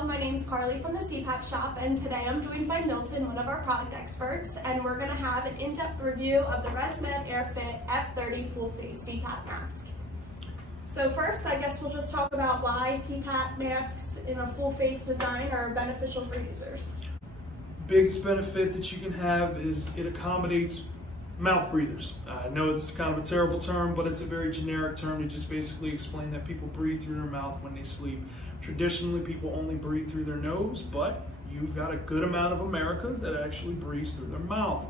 Hello, my name's Carly from the CPAP shop, and today I'm joined by Milton, one of our product experts, and we're going to have an in-depth review of the ResMed AirFit F30 full face CPAP mask. So first, I guess we'll just talk about why CPAP masks in a full face design are beneficial for users. Biggest benefit that you can have is it accommodates mouth breathers. I know it's kind of a terrible term, but it's a very generic term to just basically explain that people breathe through their mouth when they sleep. Traditionally, people only breathe through their nose, but you've got a good amount of America that actually breathes through their mouth.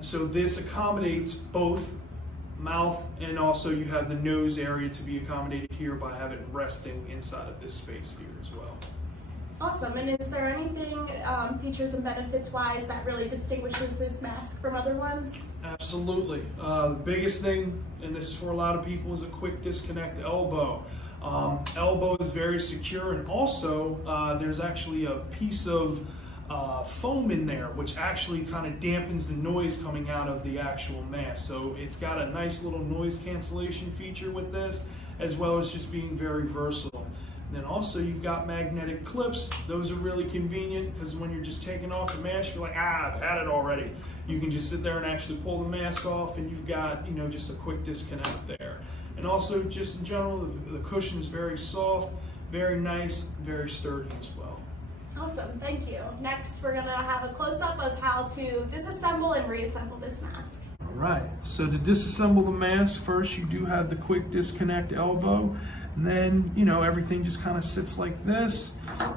So this accommodates both mouth, and also you have the nose area to be accommodated here by having it resting inside of this space here as well. Awesome, and is there anything features and benefits wise that really distinguishes this mask from other ones? Absolutely. The biggest thing, and this is for a lot of people, is a quick disconnect elbow. Elbow is very secure, and also there's actually a piece of foam in there which actually kind of dampens the noise coming out of the actual mask. So it's got a nice little noise cancellation feature with this, as well as just being very versatile. And then also you've got magnetic clips. Those are really convenient because when you're just taking off the mask, you're like, I've had it already. You can just sit there and actually pull the mask off, and you've got, just a quick disconnect there. And also just in general, the cushion is very soft, very nice, very sturdy as well. Awesome, thank you. Next, we're gonna have a close-up of how to disassemble and reassemble this mask. All right, so to disassemble the mask, first you do have the quick disconnect elbow, and then, everything just kind of sits like this.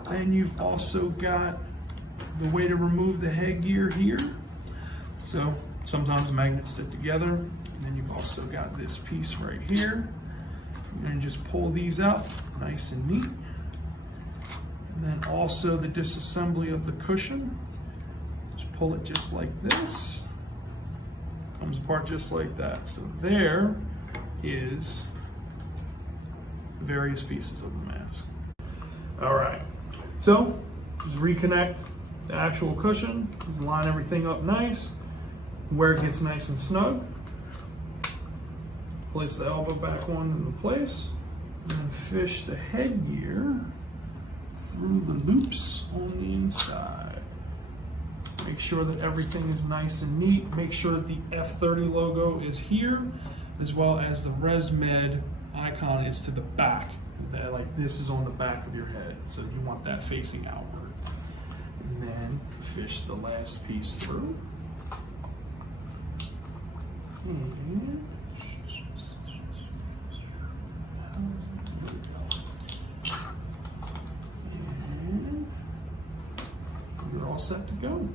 Then you've also got the way to remove the headgear here. So sometimes the magnets stick together. And then you've also got this piece right here. And just pull these out, nice and neat. And then also the disassembly of the cushion. Just pull it just like this. Comes apart just like that. So there is the various pieces of the mask. All right, so just reconnect the actual cushion, line everything up nice, where it gets nice and snug. Place the elbow back on into place, and then fish the headgear through the loops on the inside. Make sure that everything is nice and neat. Make sure that the F30 logo is here, as well as the ResMed icon is to the back. Like this is on the back of your head, so you want that facing outward. And then fish the last piece through. And you're all set to go.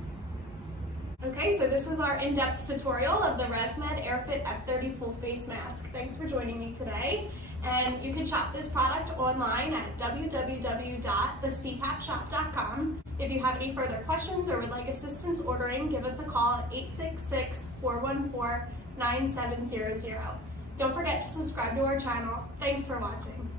Okay, so this was our in-depth tutorial of the ResMed AirFit F30 full face mask. Thanks for joining me today. And you can shop this product online at www.thecpapshop.com. If you have any further questions or would like assistance ordering, give us a call at 866-414-9700. Don't forget to subscribe to our channel. Thanks for watching.